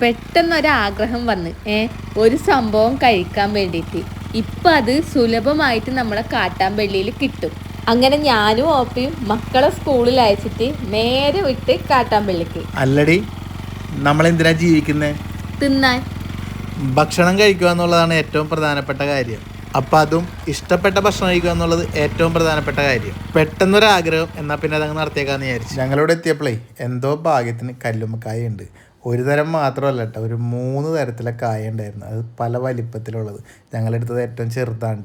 പെട്ടെന്നൊരാഗ്രഹം വന്ന് ഒരു സംഭവം കഴിക്കാൻ വേണ്ടിയിട്ട്. ഇപ്പം അത് സുലഭമായിട്ട് നമ്മളെ കാട്ടാമ്പള്ളിയിൽ കിട്ടും. അങ്ങനെ ഞാനും ഓപ്പയും മക്കളെ സ്കൂളിൽ അയച്ചിട്ട് നേരെ വിട്ട് കാട്ടാമ്പള്ളിക്ക്. അല്ലടി, നമ്മളെന്തിനാ ജീവിക്കുന്നേ? തിന്നാൻ. ഭക്ഷണം കഴിക്കുക എന്നുള്ളതാണ് ഏറ്റവും പ്രധാനപ്പെട്ട കാര്യം. അപ്പം അതും ഇഷ്ടപ്പെട്ട ഭക്ഷണം കഴിക്കുക എന്നുള്ളത് ഏറ്റവും പ്രധാനപ്പെട്ട കാര്യം. പെട്ടെന്നൊരാഗ്രഹം, എന്നാൽ പിന്നെ അതങ്ങ് നടത്തിയേക്കാന്ന് വിചാരിച്ചു. ഞങ്ങളിവിടെ എത്തിയപ്പോഴേ എന്തോ ഭാഗ്യത്തിന് കല്ലുമ്മക്കായ ഉണ്ട്. ഒരു തരം മാത്രമല്ല കേട്ടോ, ഒരു 3 തരത്തിലെ കായ ഉണ്ടായിരുന്നു. അത് പല വലിപ്പത്തിലുള്ളത്. ഞങ്ങളെടുത്തത് ഏറ്റവും ചെറുതാണ്.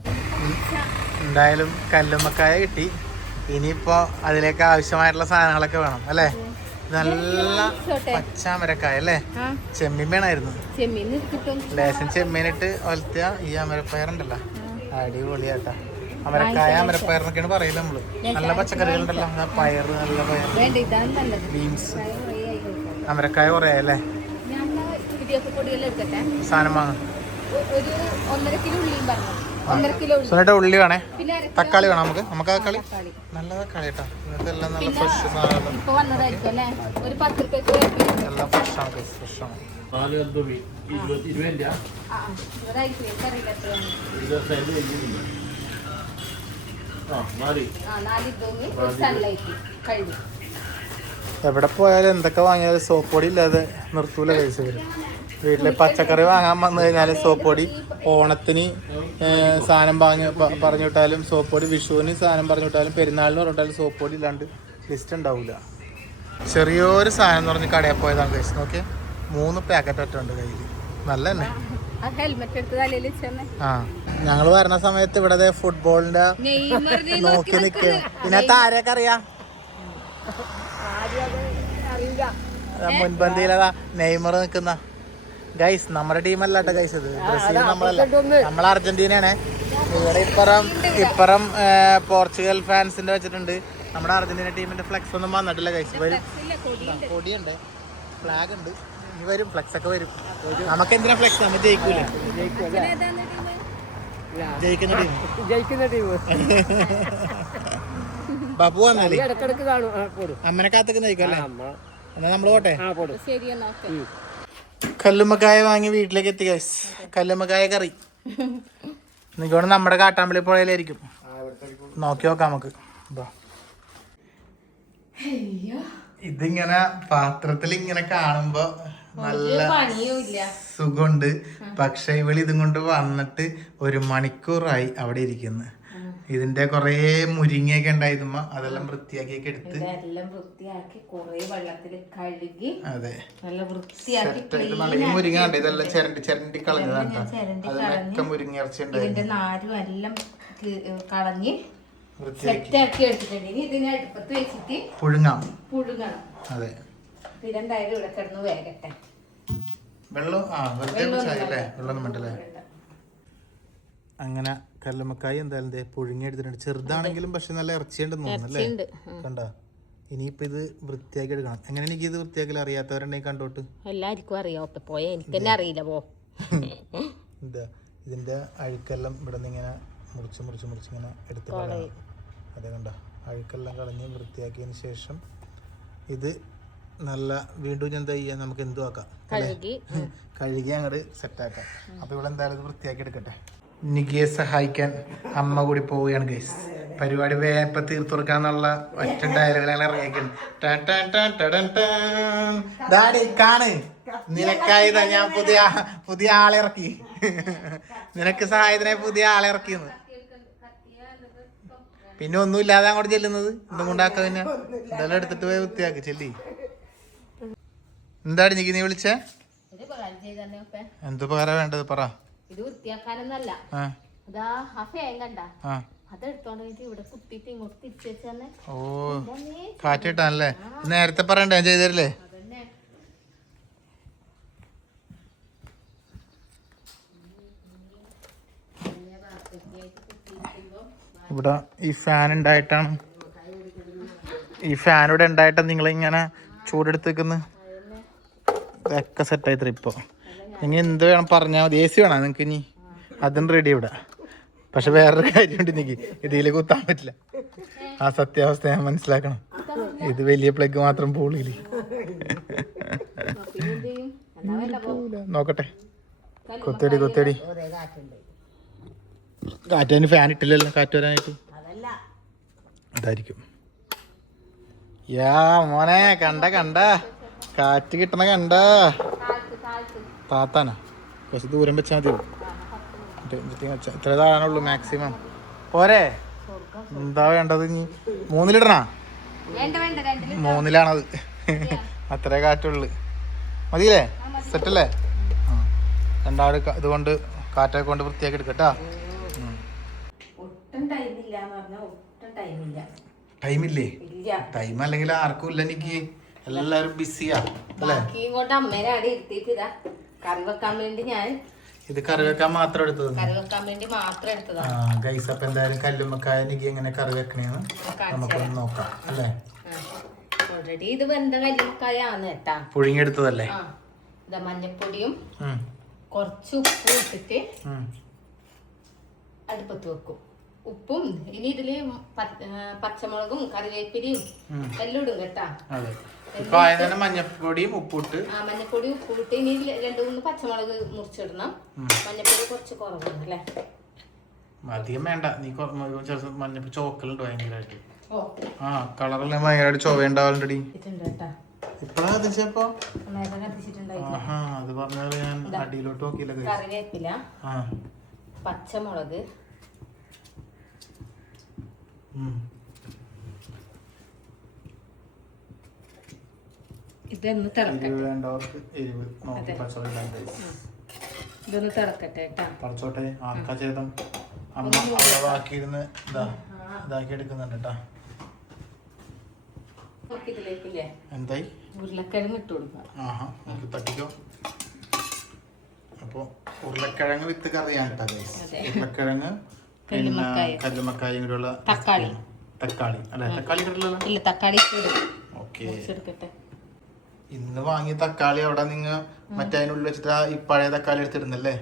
എന്തായാലും കല്ലുമ്മക്കായ കിട്ടി. ഇനിയിപ്പോൾ അതിലേക്ക് ആവശ്യമായിട്ടുള്ള സാധനങ്ങളൊക്കെ വേണം അല്ലേ? നല്ല പച്ചാമരക്കായ അല്ലേ? ചെമ്മീൻ വേണമായിരുന്നു. ലേശം ചെമ്മീനിട്ട് ഒലത്തിയ ഈ അമരപ്പയറുണ്ടല്ലോ, അടിപൊളിയാട്ടാ. അമരക്കായ അമരപ്പയറിനൊക്കെയാണ് പറയില്ല നമ്മള്. നല്ല പച്ചക്കറികളുണ്ടല്ലോ, പയറ്, നല്ല പയർ, ബീൻസ്. അമരക്കായ കുറേ അല്ലേ? സാധനം വാങ്ങാം. സോനേട്ടാ ഉള്ളി വേണേ, തക്കാളി വേണം. നമുക്ക് തക്കാളി, നല്ല തക്കാളി കേട്ടോ. ഇതെല്ലാം നല്ല ഫ്രഷ് സാധനം, എല്ലാം ഫ്രഷാണ്, ഫ്രഷാണ്. എവിടെ പോയാലും എന്തൊക്കെ വാങ്ങിയാലും സോപ്പ് പൊടി ഇല്ലാതെ നിർത്തൂല പൈസ വരും. വീട്ടിലെ പച്ചക്കറി വാങ്ങാൻ വന്നു കഴിഞ്ഞാൽ സോപ്പ് പൊടി, ഓണത്തിന് സാധനം പറഞ്ഞു വിട്ടാലും സോപ്പ് പൊടി, വിഷുവിന് സാധനം പറഞ്ഞു വിട്ടാലും, പെരുന്നാളിന് പറഞ്ഞിട്ടാലും സോപ്പ് പൊടി ഇല്ലാണ്ട് ലിസ്റ്റ് ഉണ്ടാവില്ല. ചെറിയൊരു സാധനം എന്ന് പറഞ്ഞ് കടയിൽ പോയതാണ് കഴിച്ച് നോക്കി. 3 പാക്കറ്റ് ഒറ്റ ഉണ്ട് കയ്യിൽ. നല്ല തന്നെ. ആ, ഞങ്ങൾ വരുന്ന സമയത്ത് ഇവിടെ ഫുട്ബോളിന്റെ നോക്കി നിൽക്കും. ഇതിനകത്ത് ആരെയൊക്കെ അറിയാം? മുൻപന്തിയിലതാ നെയ്മർ നിൽക്കുന്ന. ഗൈസ് നമ്മുടെ ടീമല്ല കേട്ടോ ഗൈസ്, ഇത് ബ്രസീൽ നമ്മളല്ല, നമ്മൾ അർജന്റീനയാണ്. ഇവിടെ ഇപ്പുറം പോർച്ചുഗൽ ഫാൻസിന്റെ വെച്ചിട്ടുണ്ട്. നമ്മുടെ അർജന്റീന ടീമിന്റെ ഫ്ലെക്സ് ഒന്നും വന്നിട്ടില്ല ഗൈസ്. വരും, കൊടിയുണ്ട്, ഫ്ലാഗ് ഉണ്ട്, ഇനി വരും, ഫ്ലെക്സ് ഒക്കെ വരും. നമുക്ക് എന്തിനാ ഫ്ലെക്സ്? നമ്മൾ ജയിക്കൂല. ജയിക്കുന്ന ടീം ബാബു വന്നാലേ അമ്മനെ കാത്തൊക്കെ നയിക്കും അല്ലേ? എന്നാ നമ്മള് പോട്ടെ. കല്ലുമ്മക്കായ വാങ്ങി വീട്ടിലേക്ക് എത്തി ഗൈസ്. കല്ലുമ്മക്കായ കറി നിൽക്കണം. നമ്മുടെ കാട്ടാമ്പള്ളി പുഴയിലായിരിക്കും. നോക്കി നോക്കാം നമുക്ക്. ഇതിങ്ങനെ പാത്രത്തിൽ ഇങ്ങനെ കാണുമ്പോ നല്ല സുഖമുണ്ട്. പക്ഷെ ഇവള് ഇതും കൊണ്ട് വന്നിട്ട് 1 മണിക്കൂറായി അവിടെ ഇരിക്കുന്നു. ഇതിന്റെ കൊറേ മുരിങ്ങയൊക്കെ ഉണ്ടായിരുന്ന അതെല്ലാം വൃത്തിയാക്കിയൊക്കെ എടുത്ത് അതെ നല്ല മുരിങ്ങ ഉണ്ട്. ഇതെല്ലാം ചിരണ്ടി കളഞ്ഞതാണ്. അതിലൊക്കെ മുരിങ്ങ ഇറച്ചി പുഴുങ്ങാം. അതെ, വെള്ളം വെള്ളം വേണ്ടല്ലേ? അങ്ങനെ കല്ലുമ്മക്കായ എന്തായാലും പുഴുങ്ങി എടുത്തിട്ടുണ്ട്. ചെറുതാണെങ്കിലും പക്ഷെ നല്ല ഇറച്ചിയുണ്ടെന്ന് തോന്നുന്നല്ലേ? കണ്ട. ഇനിയിപ്പോ ഇത് വൃത്തിയാക്കി എടുക്കണം. എങ്ങനെ എനിക്ക് ഇത് വൃത്തിയാക്കൽ അറിയാത്തവരുണ്ടെങ്കിൽ കണ്ടോട്ട്. എല്ലാവർക്കും അറിയാം, എനിക്ക് അറിയില്ല. എന്താ ഇതിന്റെ അഴുക്കെല്ലാം ഇവിടെ നിന്ന് ഇങ്ങനെ മുറിച്ച് ഇങ്ങനെ എടുത്ത് കളയണം. അതെ, കണ്ട, അഴുക്കെല്ലാം കളഞ്ഞ് വൃത്തിയാക്കിയതിന് ശേഷം ഇത് നല്ല വീണ്ടും എന്താ ചെയ്യാൻ, നമുക്ക് എന്തു ആക്കാം, കഴുകി അങ്ങോട്ട് സെറ്റാക്കാം. അപ്പൊ ഇവിടെ എന്തായാലും ഇത് വൃത്തിയാക്കി എടുക്കട്ടെ. നികിയെ സഹായിക്കാൻ അമ്മ കൂടി പോവുകയാണ് ഗൈസ്. പരിപാടി വേപ്പ തീർത്തു കൊടുക്കാന്നുള്ള ഒറ്റ ഡയലോഗുകൾ ഇറങ്ങിയിരിക്കുന്നു. കാണ്, നിനക്കായതാ ഞാൻ പുതിയ ആളെ ഇറക്കി. നിനക്ക് സഹായത്തിനായി പുതിയ ആളെ ഇറക്കിയെന്ന്. പിന്നെ ഒന്നും ഇല്ലാതെ അങ്ങോട്ട് ചെല്ലുന്നത് എന്തും കൊണ്ടാക്ക. പിന്നെ ഇതെല്ലാം എടുത്തിട്ട് പോയി വൃത്തിയാക്കി ചെല്ലി. എന്താണ് നിക്ക് നീ വിളിച്ചേ? എന്തുപകാരം വേണ്ടത് പറ. ഇത് വൃത്തിയാക്കാനൊന്നല്ല, ഓ കാറ്റിട്ടാണല്ലേ? നേരത്തെ പറയണ്ടേ, ഞാൻ ചെയ്തല്ലേ? ഇവിടെ ഈ ഫാൻ ഉണ്ടായിട്ടാണ്, ഈ ഫാൻ ഇവിടെ ഉണ്ടായിട്ടാണ് നിങ്ങളിങ്ങനെ ചൂടെടുത്ത് വെക്കുന്നത്. ഇതൊക്കെ സെറ്റായി തരും. ഇപ്പോൾ ഇനി എന്ത് വേണം പറഞ്ഞാൽ മതി. AC വേണം നിങ്ങൾക്ക്? ഇനി അതും റെഡി ഇവിടെ. പക്ഷെ വേറൊരു കാര്യമുണ്ട്, എനിക്ക് ഇതിൽ കുത്താൻ പറ്റില്ല. ആ സത്യാവസ്ഥ ഞാൻ മനസ്സിലാക്കണം. ഇത് വലിയ പ്ലഗ് മാത്രം പോളില്ല. നോക്കട്ടെ. കുത്തേടി കാറ്റതിന് ഫാൻ ഇട്ടില്ലല്ലോ, കാറ്റ് വരാനായിട്ട്. അതായിരിക്കും. യാ മോനെ, കണ്ട കാറ്റ് കിട്ടണ കണ്ട. താത്താനാ കുറച്ച് ദൂരം വെച്ചാൽ മതി. ഇത്ര താഴാനുള്ളൂ മാക്സിമം. പോരെ, എന്താ വേണ്ടത്? നീ 3-ലിടണ? 3-ലാണത്. അത്രേ കാറ്റുള്ളു. മതിയില്ലേ? സെറ്റല്ലേ? രണ്ടാട് ഇതുകൊണ്ട് കാറ്റൊക്കെ കൊണ്ട് വൃത്തിയാക്കി എടുക്കട്ടാ. ടൈമില്ലേ? ടൈം അല്ലെങ്കിൽ ആർക്കും ഇല്ല. എനിക്ക് എല്ലാരും ബിസിയാ അല്ലേ? ഇത് കറി വെക്കാൻ മാത്രം എടുത്തത്. ഗൈസ്, അപ്പൊ എന്തായാലും കല്ലുമ്മക്കായ എനിക്ക് എങ്ങനെ കറി വെക്കണേന്ന് നമുക്കൊന്ന് നോക്കാം അല്ലേ? ഓൾറെഡി ഇത് വെന്ത കല്ലുമ്മക്കായാണ് കേട്ടാ, പുഴുങ്ങിയെടുത്തതല്ലേ? മഞ്ഞപ്പൊടിയും കുറച്ച് ഉപ്പും ഇട്ടിട്ട് അടുപ്പത്ത് വെക്കും. ഉപ്പും ഇനി ഇതില് പച്ചമുളകും കറിവേപ്പിലയും എല്ലാം ഇടും കേട്ടാ. മഞ്ഞപ്പൊടിയും ഉപ്പിട്ട് മഞ്ഞപ്പൊടി ഉപ്പിട്ട് ഇനി 2-3 പച്ചമുളക് മുറിച്ചിടണം. മഞ്ഞപ്പൊടി കുറച്ച് കുറവുണ്ട് അല്ലേ? അധികം വേണ്ട. നീ മഞ്ഞപ്പൊടി ചോക്കലുണ്ട് ഭയങ്കരമായിട്ട്. ആ കളറെല്ലാം ഭയങ്കരമായിട്ട് ചൊവയുണ്ടാവലുണ്ടടി. ഇപ്പഴാ കത്തിച്ചപ്പോ അത് പറഞ്ഞാല് ഞാൻ അടിയിലോട്ട് നോക്കിയില്ല. കറിവേപ്പില, പച്ചമുളക്, ഇതൊന്ന് തിളക്കട്ടെ. ഇതൊന്ന് തിളക്കട്ടെ കേട്ടാ. പറിച്ചോട്ടെ. ആർക്കാചേതം അമ്മ ബാക്കിയിരുന്ന് ഇതാക്കി എടുക്കുന്നുണ്ട് കേട്ടാ. എന്തായി? ഉരുളക്കിഴങ്ങ് ഇട്ട് കൊടുക്കാം. നമുക്ക് തട്ടിക്കോ. അപ്പൊ ഉരുളക്കിഴങ്ങ് വിത്ത് കറിയാണ് കേട്ടോ. ഉരുളക്കിഴങ്ങ്, പിന്നെ കല്ലുമ്മക്കായും കൂടെയുള്ള തക്കാളി അല്ലെ? തക്കാളി ഇല്ല, തക്കാളി. ഓക്കെ. ഇന്ന് വാങ്ങിയ തക്കാളി അവിടെ നിങ്ങ മറ്റേ അതിനുള്ളിൽ വെച്ചിട്ട് ഈ പഴയ തക്കാളി എടുത്തിടുന്നല്ലേ?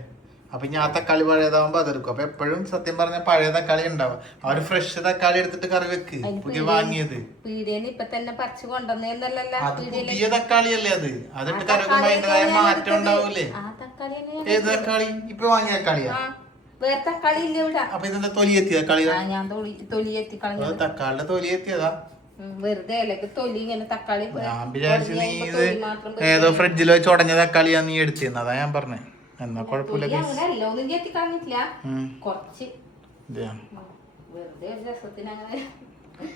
അപ്പൊ ഞാൻ തക്കാളി പഴയതാവുമ്പോ അതെടുക്കും. അപ്പൊ എപ്പോഴും സത്യം പറഞ്ഞ പഴയ തക്കാളി ഉണ്ടാവും. ആ ഒരു ഫ്രഷ് തക്കാളി എടുത്തിട്ട് കറി വെക്ക്. പുതിയ വാങ്ങിയത് പുതിയ തക്കാളിയല്ലേ അത്? അതിട്ട് കറി വെക്കുമ്പോ അതിന്റേതായ മാറ്റം ഉണ്ടാവൂലേ? ഏത് തക്കാളി? ഇപ്പൊ വാങ്ങിയ തക്കാളിയാ? അപ്പൊ ഇതെന്താ തൊലിയെത്തിയ തക്കാളി? തക്കാളിയുടെ തൊലിയെത്തിയതാ? വെറുതെ തൊലി ഇങ്ങനെ തക്കാളി. ഞാൻ വിചാരിച്ചു നീ ഇത് ഏതോ ഫ്രിഡ്ജിൽ വെച്ച് ഉടഞ്ഞ തക്കാളിയാ നീ എടുത്തിരുന്നു. അതാ ഞാൻ പറഞ്ഞേ. എന്നാ കുഴപ്പമില്ല.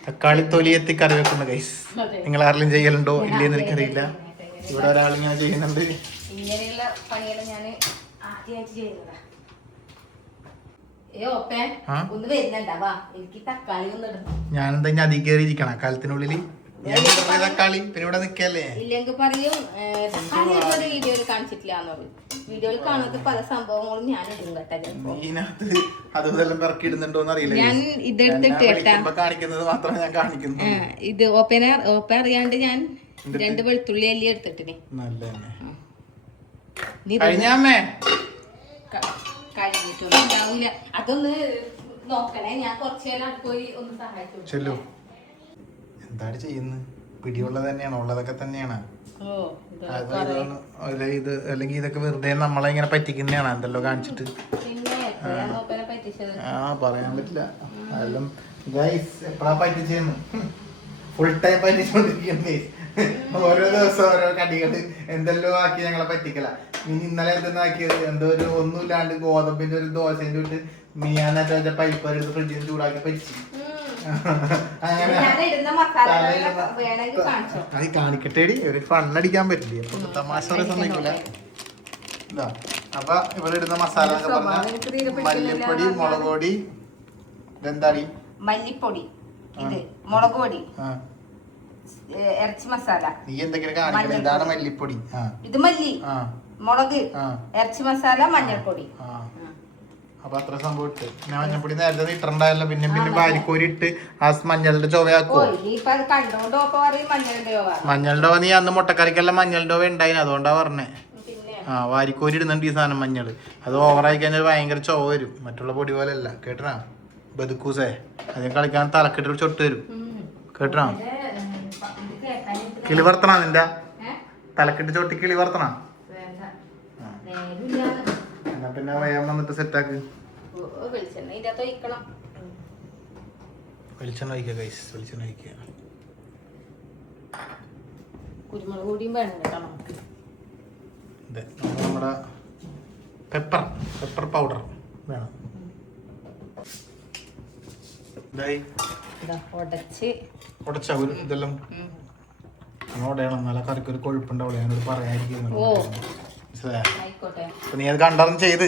തക്കാളി തൊലിയെത്തി കറി വെക്കുന്ന ഗൈസ് നിങ്ങൾ ആരെങ്കിലും ചെയ്യലുണ്ടോ ഇല്ലേന്ന് എനിക്കറിയില്ല. ഇവിടെ ഒരാളിങ്ങനെ ചെയ്യുന്നുണ്ട്. ഇങ്ങനെയുള്ള പണികൾ ഞാൻ ആദ്യമായിട്ട് ചെയ്യുന്നതാ. ഞാനെന്താ ഞാൻ അതി കയറിയിരിക്കണ കാലത്തിനുള്ളില് തക്കാളി പിന്നെ ഇവിടെ നിക്കല്ലേ? ഇല്ലെങ്കിൽ പറയും വീഡിയോയിൽ കാണിച്ചിട്ടില്ലാന്ന് പറയും. വീഡിയോയിൽ കാണുന്നത് പല സംഭവങ്ങളും ഞാൻ ഇടും കേട്ടോ. ഇതിനകത്ത് അതും പിറക്കി ഇടുന്നുണ്ടോന്ന് അറിയില്ല. ഞാൻ ഇതെടുത്തിട്ട് കാണിക്കുന്നത് മാത്രമേ ഞാൻ കാണിക്കുന്നു. ഇത് ഓപ്പ അറിയാണ്ട് ഞാൻ 2 വെളുത്തുള്ളി അല്ലി എടുത്തിട്ടിനെ. കഴിഞ്ഞിട്ടൊന്നും ഉണ്ടാവില്ല. അതൊന്ന് നോക്കണേ. ഞാൻ കുറച്ചു നേരം പോയി ഒന്ന് സഹായിച്ചു. എന്താണ് ചെയ്യുന്നത്? പിടിയുള്ളത് തന്നെയാണ്, ഉള്ളതൊക്കെ തന്നെയാണ്. ഇത് അല്ലെങ്കിൽ ഇതൊക്കെ വെറുതെ നമ്മളെ ഇങ്ങനെ പറ്റിക്കുന്നതാണ് എന്തെല്ലോ കാണിച്ചിട്ട്. പറയാൻ പറ്റില്ല. അതെല്ലാം എപ്പോഴാ പറ്റിച്ചെന്ന് ഫുൾ ടൈം പറ്റിച്ചോണ്ടിരിക്കുന്നത്. ഓരോ ദിവസം ഓരോ കടികള് എന്തെല്ലോ ആക്കി ഞങ്ങളെ പറ്റിക്കല. ഇന്നലെ എന്തെന്ന് ആക്കിയത് എന്തോ ഒരു ഒന്നുമില്ലാണ്ട് ഗോതമ്പിന്റെ ഒരു ദോശന്റെ ഇട്ട് മീയാനായിട്ട് പൈപ്പ് എടുത്ത് ഫ്രിഡ്ജിൽ ചൂടാക്കി പറ്റിച്ചു. അങ്ങനെ അത് കാണിക്കട്ടേടി, ഒരു ഫണ്ണടിക്കാൻ പറ്റില്ലേ? അപ്പൊ തമാശ സമ്മതിക്കൂല. ഇതാ അപ്പൊ ഇവിടെ ഇടുന്ന മസാല എന്നൊക്കെ പറഞ്ഞ മല്ലിപ്പൊടി, മുളക് പൊടി, ഇതെന്താടി? മല്ലിപ്പൊടി, ഇത് മുളക് പൊടി, ഇറച്ചി മസാല. നീ എന്തെങ്കിലും കാണിക്കണം. ഇതാണ് മല്ലിപ്പൊടി, ഇത് മല്ലി, മുളക്, ഇറച്ചി മസാല, മഞ്ഞൾപ്പൊടി. അപ്പൊ അത്ര സംഭവം ഇട്ട് ഞാൻ മഞ്ഞപ്പൊടി നേരത്തെ ഇട്ടുണ്ടായല്ലോ. പിന്നെ പിന്നെ വാരിക്കോരി ഇട്ട് ആ മഞ്ഞളുടെ ചൊവയാക്കോ? മഞ്ഞളുടെ നീ അന്ന് മുട്ടക്കറിക്കെല്ലാം മഞ്ഞളുടെ ഉണ്ടായിന്, അതുകൊണ്ടാ പറഞ്ഞേ. വാരിക്കോരി ഇടുന്നുണ്ട് ഈ സാധനം മഞ്ഞള്. അത് ഓവറായി കഴിഞ്ഞാൽ ഭയങ്കര ചൊവ വരും. മറ്റുള്ള പൊടി പോലെ അല്ല. കേട്ടാ ബതുക്കൂസേ? അതിന് കളിക്കാൻ തലക്കെട്ട് ചൊട്ട് വരും. കേട്ടാ? കിളി വറുത്തണ? നിന്റെ തലക്കെട്ട് ചൊട്ടി കിളി വറുത്തണ? നേരില്ല. എന്നാ പിന്നെ വയ്യാൻ വന്നിട്ട് സെറ്റാക്ക്. വെളിച്ചെണ്ണ ഇതിനകത്ത് ഒഴിക്കണം. വെളിച്ചെണ്ണ ഒഴിക്കുക ഗൈസ്, വെളിച്ചെണ്ണ ഒഴിക്കുക. കുരുമുളക് പൊടിയും വേണം കേട്ടോ നമുക്ക്. അതെ, നമ്മുടെ പെപ്പർ പൗഡർ വേണം. ഇതായി ഉടച്ച ഒരു ഇതെല്ലാം ഉടയണം, നല്ല കറിക്ക് ഒരു കൊഴുപ്പുണ്ടാവുള്ളൂ. ഞാനോട് പറയാതിരിക്കുന്നു. നീ അത് കണ്ടറിഞ്ഞ് ചെയ്ത്.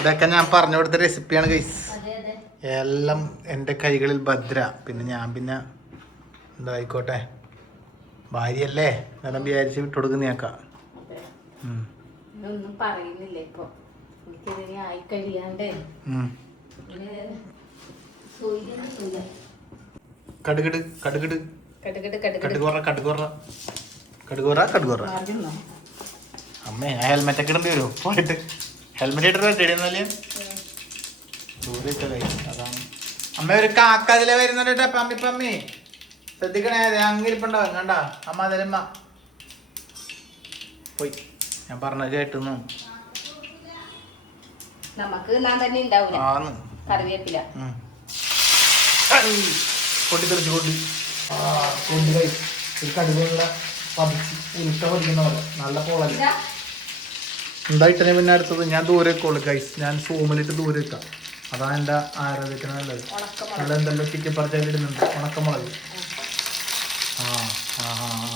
ഇതൊക്കെ ഞാൻ പറഞ്ഞു കൊടുത്ത റെസിപ്പിയാണ് ഗൈസ്. എല്ലാം എൻ്റെ കൈകളിൽ ഭദ്ര. പിന്നെ ഞാൻ പിന്നെ എന്തായിക്കോട്ടെ, ഭാര്യയല്ലേ എന്നെല്ലാം വിചാരിച്ച് വിട്ടുകൊടുക്കുന്നേക്കാം. ഒന്നും പറയുന്നില്ല ഇപ്പൊ. എനിക്കിതിനെ ആയി കഴിയാണ്ട് കടുകിട് കടുകിട് കടുകുറ. അമ്മേ ആ ഹെൽമെറ്റ് ഒക്കെ ഇടേണ്ടി വരുമോ? പോയിട്ട് ഹെൽമെറ്റ് ഇട്ടിട്ട് റെഡിയാന്നല്ലേ ദൂരെ ഇട്ടതായി. അതാണ് അമ്മ ഒരു കാക്ക അതിലെ വരുന്നുണ്ട്. പമ്മി ശ്രദ്ധിക്കണേ, അങ്ങിരിപ്പുണ്ടാവും കണ്ട അമ്മ. അതിലമ്മ പോയി. ഞാൻ പറഞ്ഞത് കേട്ടുന്നു. നമുക്ക് തന്നെ ഉണ്ടാവില്ല കറിവേപ്പില. പൊട്ടിത്തെറിച്ച് കൊണ്ട് ഒരു കടുകുള്ള ഉരുട്ട പഠിക്കുന്ന പോലെ നല്ല പോളല്ല. എന്തായിട്ടേ പിന്നെ അടുത്തത് ഞാൻ ദൂരെ വെക്കുള്ളൂ ഗൈസ്. ഞാൻ സൂമിലിട്ട് ദൂരെ വെക്കാം. അതാണ് എൻ്റെ ആരോഗ്യത്തിന് നല്ലത്. നല്ല എന്തെല്ലാം ചിക്കൻ പറിച്ചാൽ ഇടുന്നുണ്ട്. ഉണക്കമുളക്.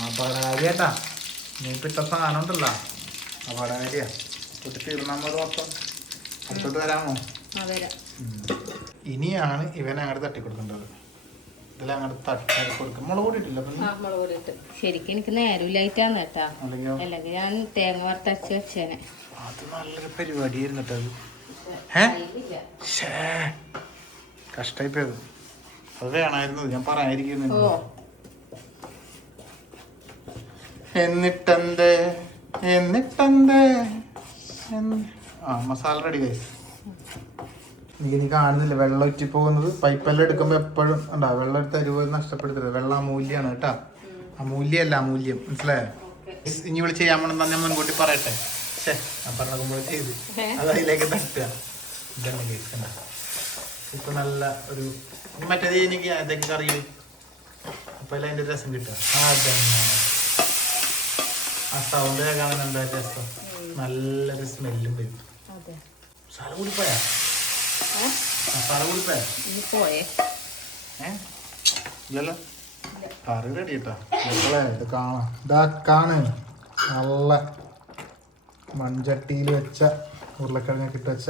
അപകടകാരിയാട്ടാ. നീ ഇട്ട സാധനം ഉണ്ടല്ലോ, അപകടകാരിയാ. പൊട്ടി തീർന്നാൽ മതി മൊത്തം. അടുത്തോട്ട് വരാമോ? ഇനിയാണ് ഇവനെ അങ്ങോട്ട് തട്ടിക്കൊടുക്കേണ്ടത്. ഇതിൽ അങ്ങോട്ട് തട്ടി കൊടുക്കും. മുളക് പൊടി ഇട്ടില്ല. ശരിക്കും എനിക്ക് നേരമില്ലായിട്ടാണ് കേട്ടാ. അല്ലെങ്കിൽ ഞാൻ തേങ്ങ വറുത്തരച്ച് വെച്ചേനെ. അത് നല്ലൊരു പരിപാടിയായിരുന്നു കേട്ടോ. കഷ്ടായി പോയത്. അത് വേണമായിരുന്നു. ഞാൻ പറയാതിരിക്കുന്നു. എന്നിട്ടെന്തേ മസാല റെഡി ഗൈസ്. നീ കാണുന്നില്ല വെള്ളം ഉറ്റി പോകുന്നത്. പൈപ്പെല്ലാം എടുക്കുമ്പോൾ എപ്പോഴും ഉണ്ടാവും. വെള്ളം എടുത്ത് അരുവ് നഷ്ടപ്പെടുത്തരുത്. വെള്ളം അമൂല്യമാണ് കേട്ടോ. അമൂല്യമല്ല, അമൂല്യം. മനസ്സിലായോ? ഇനി വിളിച്ച് ചെയ്യാൻ പോണെന്ന് ഞാൻ മുൻകൂട്ടി പറയട്ടെ. ഞാൻ പറഞ്ഞപ്പോൾ ചെയ്ത് അത് അതിലേക്ക് തട്ടുക. ഇതാണ് ഗൈസ്. കണ്ട ഇപ്പൊ നല്ല ഒരു മറ്റേത് എനിക്ക് അതൊക്കെ കറിയും അപ്പൊ എല്ലാം അതിന്റെ രസം കിട്ടുക. ആ സൗണ്ട് കേൾക്കാൻ എന്താ രസം. നല്ലൊരു സ്മെല്ലും വരും. മസാല കൂടിപ്പോയാ ഇല്ലല്ലോ. കറി റെഡി കേട്ടോ. ഇത് കാണാം. ഇതാ കാണ്. നല്ല മൺചട്ടിയിൽ വെച്ച ഉരുളക്കിഴങ്ങൊക്കെ ഇട്ട് വെച്ച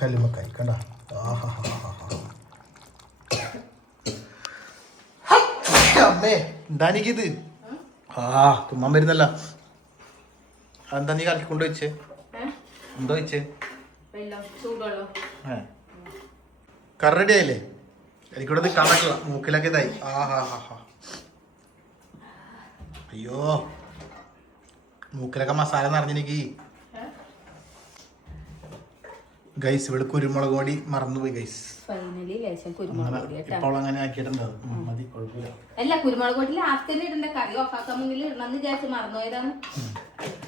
കല്ലുമ്മക്കായി കണ്ട. അമ്മേ എന്താണിത്? തുമ്മാൻ വരുന്നല്ല. അതെന്താ നീ കലക്കി കൊണ്ട് വെച്ചേ? എന്തോ വെച്ചേ? കറി റെഡി ആയില്ലേ? എനിക്കിവിടെ നിൽക്കാൻ പറ്റില്ല. മൂക്കിലൊക്കെ ഇതായി. അയ്യോ, മൂക്കിലൊക്കെ മസാല നിറഞ്ഞെനിക്ക് ഗൈസ്. ഇവിടെ കുരുമുളക് പൊടി മറന്നുപോയി ഗൈസ്. ഇപ്പോൾ അങ്ങനെ ആക്കിയിട്ടുണ്ടാവും. മതി, കുഴപ്പമില്ല.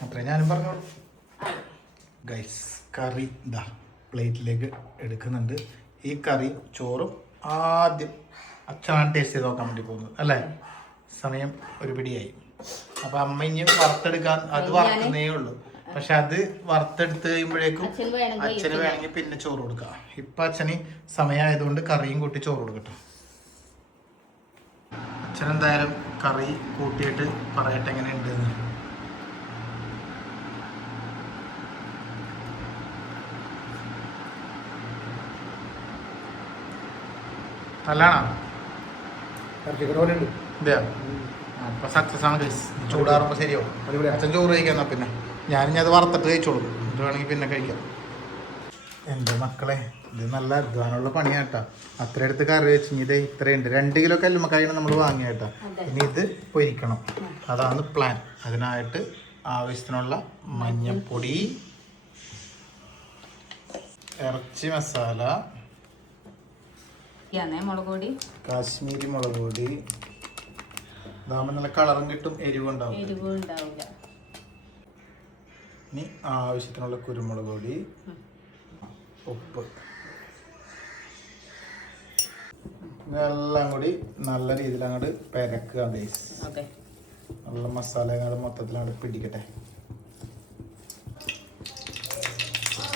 അത്രേ ഞാനും പറഞ്ഞോളൂ ഗൈസ്. കറി ഇതാ പ്ലേറ്റിലേക്ക് എടുക്കുന്നുണ്ട്. ഈ കറി ചോറും ആദ്യം അച്ഛനാണ് ടേസ്റ്റ് ചെയ്ത് നോക്കാൻ വേണ്ടി പോകുന്നത് അല്ലേ. സമയം ഒരു പിടിയായി. അപ്പൊ അമ്മ ഇനി വറുത്തെടുക്കാൻ അത് വറുക്കുന്നേ ഉള്ളൂ. പക്ഷെ അത് വറുത്തെടുത്ത് കഴിയുമ്പോഴേക്കും അച്ഛന് വേണമെങ്കിൽ പിന്നെ ചോറ് കൊടുക്കാം. ഇപ്പൊ അച്ഛന് സമയമായതുകൊണ്ട് കറിയും കൂട്ടി ചോറ് കൊടുക്കട്ടെ. അച്ഛൻ എന്തായാലും കറി കൂട്ടിയിട്ട് പറയട്ടെ എങ്ങനെയുണ്ട്. നല്ലതാണോ? അപ്പൊ സക്സസ് ആണ് ഗൈസ്. ചൂടാറുമ്പോ ശരിയാവും. അച്ഛൻ ചോറ് കഴിക്കാൻ. പിന്നെ ഞാനിനി അത് വറുത്തിട്ട് കഴിച്ചോളൂ. ഇത് വേണമെങ്കിൽ പിന്നെ കഴിക്കാം. എൻ്റെ മക്കളെ, ഇത് നല്ല അധ്വാനമുള്ള പണിയാണ് കേട്ടോ. അത്ര എടുത്ത് കറി വെച്ചെങ്കിൽ ഇത് ഇത്രയുണ്ട്. 2 കിലോ കല്ലുമ്മക്കായാണ് നമ്മൾ വാങ്ങിയ കേട്ടോ. ഇനി ഇത് പൊരിക്കണം. അതാണ് പ്ലാൻ. അതിനായിട്ട് ആവശ്യത്തിനുള്ള മഞ്ഞൾപ്പൊടി, ഇറച്ചി മസാല, കാശ്മീരി മുളക് പൊടി. ഇതാകുമ്പോൾ നല്ല കളറും കിട്ടും, എരിവും ഉണ്ടാവും. ഇനി ആവശ്യത്തിനുള്ള കുരുമുളക് പൊടി, ഉപ്പ്, ഇതെല്ലാം കൂടി നല്ല രീതിയിൽ അങ്ങോട്ട് പെരക്കുക ഗൈസ്. നല്ല മസാല അങ്ങോട്ട് മൊത്തത്തിൽ അങ്ങോട്ട് പിടിക്കട്ടെ.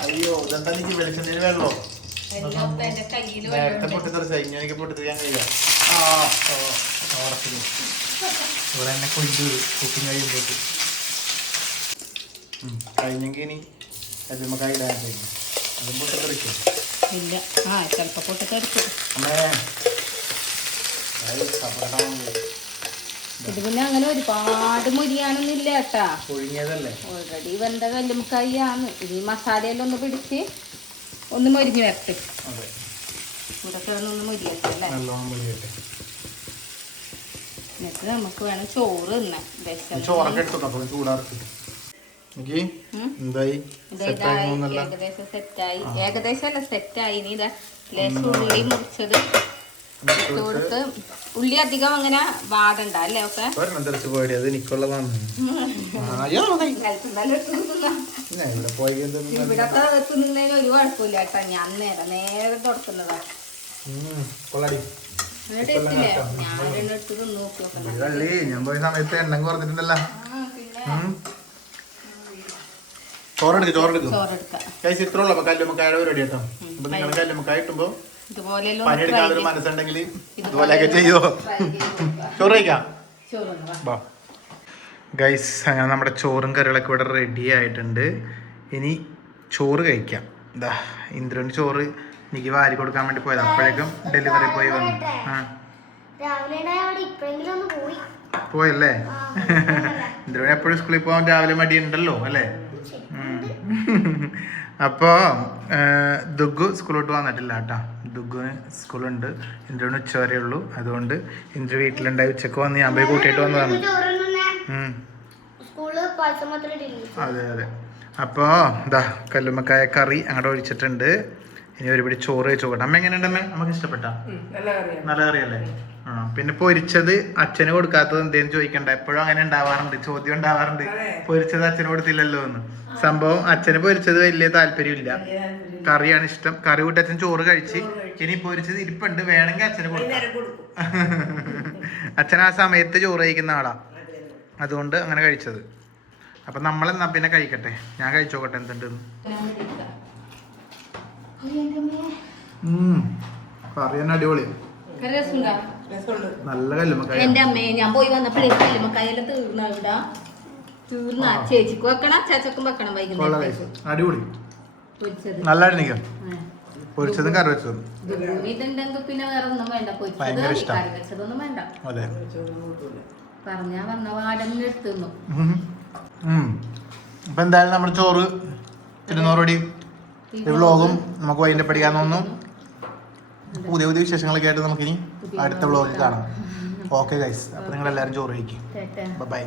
അയ്യോ ഇതെന്താ എനിക്ക് വെളിച്ചെണ്ണയിൽ വെള്ളമോ? നേരത്തെ പൊട്ടിത്തെറിച്ച ഇനി എനിക്ക് പൊട്ടിത്തെറിക്കാൻ കഴിയാം. ഇവിടെ എന്നെ കൊണ്ടു കുക്കിംഗ് കഴിയുമ്പോട്ട് കഴിഞ്ഞെങ്കിൽ ഇനി കല്ലുമ്മക്കായി ഇടാൻ കഴിയും. അതും പൊട്ടിത്തെറിക്കും. ഇല്ല, ചിലപ്പോൾ പൊട്ടിത്തെറിക്കും. ഇത് പിന്നെ അങ്ങനെ ഒരുപാട് മുരിയാനൊന്നും ഇല്ല കേട്ടാ. ഒഴുങ്ങിയതല്ലേ, ഓൾറെഡി വെന്ത കല്ലുമ്മക്കായാണ്. ഇത് ഈ മസാലയെല്ലാം ഒന്ന് പിടിച്ച് ഒന്ന് മൊരിഞ്ഞ് വരട്ടെ. ഇവിടെ കിടന്നൊന്ന് മുരിയട്ടെ അല്ലേ. എന്നിട്ട് നമുക്ക് വേണം ചോറ് തിന്നാൻ. ഏകദേശം സെറ്റായി. ഏകദേശം അല്ല, സെറ്റായി. ഇനി ഇതാ ലേശം ഉള്ളി മുറിച്ചത് ഇട്ട് കൊടുത്ത്. ഉള്ളി അധികം അങ്ങനെ വാടണ്ട അല്ലേ? ഒക്കെ ഇവിടത്തെ തിന്നുന്നതിന് ഒരു കുഴപ്പമില്ല കേട്ടോ. ഞാൻ നേരെ തുടക്കുന്നതാ. ഞാൻ പോയ സമയത്ത് എണ്ണം കുറഞ്ഞിട്ടുണ്ടല്ലോ. ചോറെടുക്കാം. ഇത്രയുള്ള കല്ലുമ്മക്കായുടെ പരിപാടി കേട്ടോ. അപ്പൊ നിങ്ങൾ കല്ലുമ്മക്കായ കിട്ടുമ്പോ പണിയെടുക്കാതൊരു മനസ്സുണ്ടെങ്കിൽ ഇതുപോലെയൊക്കെ ചെയ്യോ. ചോറ് കഴിക്കാം ഗൈസ്. അങ്ങനെ നമ്മുടെ ചോറും കറികളൊക്കെ ഇവിടെ റെഡി ആയിട്ടുണ്ട്. ഇനി ചോറ് കഴിക്കാം. എന്താ ഇന്ദ്രന് ചോറ് എനിക്ക് വാരി കൊടുക്കാൻ വേണ്ടി പോയത്. അപ്പോഴേക്കും ഡെലിവറി പോയി വന്നു. പോയല്ലേ? ഇന്ദ്രന് എപ്പോഴും സ്കൂളിൽ പോകാൻ രാവിലെ മടിയുണ്ടല്ലോ അല്ലേ? അപ്പോൾ ദുഗു സ്കൂളിലോട്ട് വന്നിട്ടില്ല കേട്ടോ. ദുഗുവിന് സ്കൂളുണ്ട്. ഇന്ദ്രന് ഉച്ച വരെ ഉള്ളൂ. അതുകൊണ്ട് ഇന്ദ്ര വീട്ടിലുണ്ടായി. ഉച്ചക്ക് വന്ന് ഞാൻ പോയി കൂട്ടിയിട്ട് വന്നതാണ്. അതെ അതെ. അപ്പോൾ ഇതാ കല്ലുമ്മക്കായ കറി അങ്ങോട്ട് ഒഴിച്ചിട്ടുണ്ട്. ഇനി ഒരുപിടി ചോറ് വെച്ച് നോക്കട്ടെ. അമ്മ എങ്ങനെയുണ്ടമ്മേ? നമുക്ക് ഇഷ്ടപ്പെട്ട നല്ല കറിയല്ലേ? പിന്നെ പൊരിച്ചത് അച്ഛന് കൊടുക്കാത്തത് എന്തേന്ന് ചോദിക്കണ്ട. എപ്പോഴും അങ്ങനെ ഉണ്ടാവാറുണ്ട്, ചോദ്യം ഉണ്ടാവാറുണ്ട്. പൊരിച്ചത് അച്ഛന് കൊടുത്തില്ലല്ലോ എന്ന്. സംഭവം അച്ഛന് പൊരിച്ചത് വലിയ താല്പര്യമില്ല. കറിയാണ് ഇഷ്ടം. കറി കൂട്ടി അച്ഛൻ ചോറ് കഴിച്ച്. ഇനി പൊരിച്ചത് ഇരിപ്പുണ്ട്, വേണമെങ്കിൽ അച്ഛന് കൊടുക്കാം. അച്ഛൻ ആ സമയത്ത് ചോറ് കഴിക്കുന്ന ആളാ, അതുകൊണ്ട് അങ്ങനെ കഴിച്ചത്. അപ്പൊ നമ്മളെന്നാ പിന്നെ കഴിക്കട്ടെ. ഞാൻ കഴിച്ചോക്കട്ടെ എന്തുണ്ടെന്ന്. കറി തന്നെ അടിപൊളി, നല്ല കല്ലുമ്മക്കായ. എന്റെ അമ്മയെ ഞാൻ പോയി വന്നപ്പോഴേ കല്ലുമ്മക്കായെല്ലാം തീർന്ന ചേച്ചിക്ക് വെക്കണം, ചേച്ചക്കും വെക്കണം. വൈകുന്നേരം അടിപൊളി, നല്ല അടിക്കാം. പൊരിച്ചതും കറി വെച്ചതും ഇതുണ്ടെങ്കിൽ പിന്നെ വേറെ ഒന്നും വേണ്ട. പൊരിച്ചത് കറി വെച്ചതൊന്നും വേണ്ട. പറഞ്ഞാ വന്ന വാടന്നെ എടുത്തുന്നു. അപ്പൊ എന്തായാലും നമ്മുടെ ചോറ് തിരുന്നോറുകൂടി വ്ളോഗും നമുക്ക് വൈകിട്ട് പഠിക്കാൻ തോന്നുന്നു. പുതിയ പുതിയ വിശേഷങ്ങളൊക്കെ ആയിട്ട് നമുക്കിനി അടുത്ത വ്ളോഗിൽ കാണാം. Okay guys. അപ്പൊ നിങ്ങൾ എല്ലാവരും ചോറ് കഴിക്കും. ബൈ.